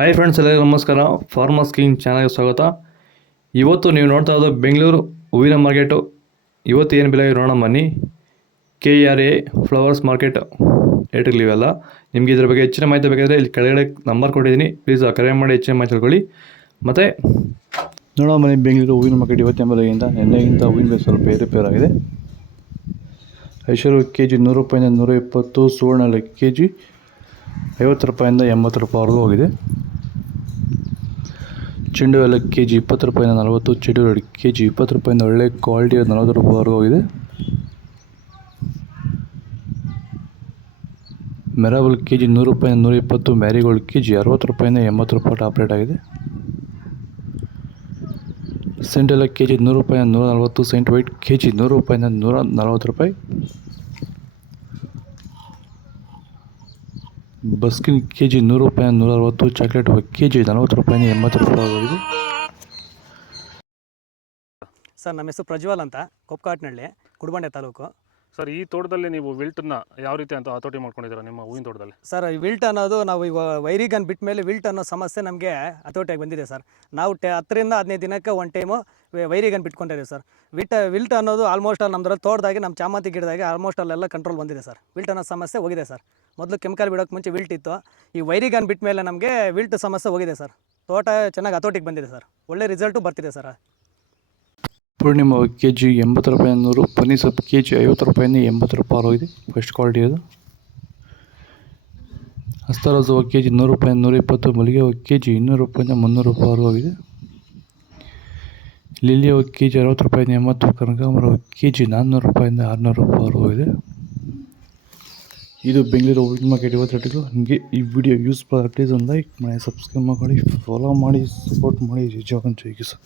Hi friends, ಎಲ್ಲರಿಗೂ ನಮಸ್ಕಾರ. Farmers king ಚಾನಲ್ಗೆ ಸ್ವಾಗತ. ಇವತ್ತು ನೀವು ನೋಡ್ತಾ ಇರೋದು ಬೆಂಗಳೂರು ಹೂವಿನ ಮಾರ್ಕೆಟು. ಇವತ್ತು ಏನು ಬೆಲೆ ನೋಡೋಣ ಬನ್ನಿ. KRA ಫ್ಲವರ್ಸ್ ಮಾರ್ಕೆಟ್ ರೇಟ್ಗಳಿವೆಲ್ಲ. ನಿಮಗೆ ಇದ್ರ ಬಗ್ಗೆ ಹೆಚ್ಚಿನ ಮಾಹಿತಿ ಬೇಕಾದರೆ ಇಲ್ಲಿ ಕೆಳಗಡೆ ನಂಬರ್ ಕೊಟ್ಟಿದ್ದೀನಿ, ಪ್ಲೀಸ್ ಕರೆ ಮಾಡಿ ಹೆಚ್ಚಿನ ಮಾಹಿತಿ ತಿಳ್ಕೊಳ್ಳಿ. ಮತ್ತು ನೋಡೋಣ ಬನ್ನಿ, ಬೆಂಗಳೂರು ಹೂವಿನ ಮಾರ್ಕೆಟ್ ಇವತ್ತಿನ ಬೆಲೆಗಿಂತ ನಿನ್ನೆಗಿಂತ ಹೂವಿನ ಬೆಲೆ ಸ್ವಲ್ಪ ಏರುಪೇರಾಗಿದೆ. ಐಶ್ವರ್ಯ ಕೆ ಜಿ 100 ರೂಪಾಯಿಂದ 120, ಸುವರ್ಣ ಕೆ ಜಿ 50 ರೂಪಾಯಿಂದ 80 ರೂಪಾಯಿವರೆಗೂ ಹೋಗಿದೆ. ಚೆಂಡು ಎಲ್ಲ ಕೆ ಜಿ 20 ರೂಪಾಯಿಂದ 40, ಚೆಂಡು ರೆಡ್ ಕೆ ಜಿ 20 ರೂಪಾಯಿಂದ ಒಳ್ಳೆ ಕ್ವಾಲಿಟಿ 40 ರೂಪಾಯಿವರೆಗೂ ಹೋಗಿದೆ. ಮೆರಾಬಲ್ ಕೆ ಜಿ 100 ರೂಪಾಯಿಂದ 120, ಮ್ಯಾರಿಗೋಲ್ಡ್ ಕೆ ಜಿ 60 ರೂಪಾಯಿಂದ 80 ರೂಪಾಯಿ ಟಾಪ್ ರೇಟ್ ಆಗಿದೆ. ಸೆಂಟ್ ಎಲ್ಲ ಕೆ ಜಿ 100 ರೂಪಾಯಿಂದ 140, ಸೆಂಟ್ ವೈಟ್ ಕೆ ಜಿ 100 ರೂಪಾಯಿಂದ 140 ರೂಪಾಯಿ. ಬಸ್ಕಿನ್ ಕೆ ಜಿ 100 ರೂಪಾಯಿಂದ 160, ಚಾಕ್ಲೇಟ್ ಕೆ ಜಿ 40 ರೂಪಾಯಿಂದ 80 ರೂಪಾಯಿ ಆಗಿದೆ. ಸರ್, ನಮ್ಮ ಹೆಸರು ಪ್ರಜ್ವಲ್ ಅಂತ, ಕೊಪ್ಪಕಾಟ್ನಹಳ್ಳಿ, ಕುಡಬಂಡೆ ತಾಲೂಕು. ಸರ್, ಈ ತೋಟದಲ್ಲಿ ನೀವು ವಿಲ್ಟನ್ನ ಯಾವ ರೀತಿ ಅಂತ ಹತೋಟಿ ಮಾಡ್ಕೊಂಡಿದ್ದೀರಾ ನಿಮ್ಮ ಹೂವಿನ ತೋಟದಲ್ಲಿ? ಸರ್, ವಿಲ್ಟ್ ಅನ್ನೋದು ನಾವು ಈಗ ವೈರಿಗನ್ ಬಿಟ್ಟ ಮೇಲೆ ವಿಲ್ಟ್ ಅನ್ನೋ ಸಮಸ್ಯೆ ನಮಗೆ ಹತೋಟಿಯಾಗಿ ಬಂದಿದೆ ಸರ್. ನಾವು 10 ರಿಂದ 15 ದಿನಕ್ಕೆ ಒಂದು ಟೈಮು ವೈರಿಗನ್ ಬಿಟ್ಕೊಂಡಿದ್ದೀವಿ ಸರ್. ವಿಲ್ಟ್ ಅನ್ನೋದು ಆಲ್ಮೋಸ್ಟ್ ನಮ್ಮದ್ರಲ್ಲಿ ತೋಟದಾಗಿ ನಮ್ಮ ಚಾಮಂತಿ ಗಿಡದಾಗೆ ಆಲ್ಮೋಸ್ಟ್ ಅಲ್ಲೆಲ್ಲ ಕಂಟ್ರೋಲ್ ಬಂದಿದೆ ಸರ್. ವಿಲ್ಟ್ ಅನ್ನೋ ಸಮಸ್ಯೆ ಹೋಗಿದೆ ಸರ್. ಮೊದಲು ಕೆಮಿಕಲ್ ಬಿಡೋಕ್ಕೆ ಮುಂಚೆ ವಿಲ್ಟ್ ಇತ್ತು. ಈ ವೈರಿಗನ್ ಬಿಟ್ಟ ಮೇಲೆ ನಮಗೆ ವಿಲ್ಟ್ ಸಮಸ್ಯೆ ಹೋಗಿದೆ ಸರ್. ತೋಟ ಚೆನ್ನಾಗಿ ಹತೋಟಿಗೆ ಬಂದಿದೆ ಸರ್. ಒಳ್ಳೆ ರಿಸಲ್ಟು ಬರ್ತಿದೆ ಸರ್. ಪೂರ್ಣಿಮಾ ಕೆ ಜಿ 80 ರೂಪಾಯಿಂದ 100, ಪನ್ನೀರ್ ಸೊಪ್ಪು ಕೆ ಜಿ 50 ರೂಪಾಯಿಂದ 80 ರೂಪಾಯಿ ಹೋಗಿದೆ. ಫಸ್ಟ್ ಕ್ವಾಲಿಟಿ ಅದು. ಹಸ್ತರೋಸ್ ಕೆ ಜಿ 100 ರೂಪಾಯಿಂದ 120, ಮಲ್ಲಿಗೆ ಕೆ ಜಿ 200 ರೂಪಾಯಿಂದ 300 ರೂಪಾಯಿ ಹೋಗಿದೆ. ಲಿಲ್ಲಿ ಕೆ ಜಿ 60 ರೂಪಾಯಿಂದ 80, ಕನಕಾಂಬರ ಕೆ ಜಿ 400 ರೂಪಾಯಿಂದ 600 ರೂಪಾಯಿ ಹೋಗಿದೆ. ಇದು ಬೆಂಗಳೂರು ಹೂವಿನ ಮಾರ್ಕೆಟ್ ಇವತ್ತು ರೇಟ್ಗಳು. ನಿಮಗೆ ಈ ವಿಡಿಯೋ ಯೂಸ್ಫುಲ್ ಪ್ಲೀಸ್ ಒಂದು ಲೈಕ್ ಮಾಡಿ, ಸಬ್ಸ್ಕ್ರೈಬ್ ಮಾಡಿ, ಫಾಲೋ ಮಾಡಿ, ಸಪೋರ್ಟ್ ಮಾಡಿ. ಜೈ ಸರ್.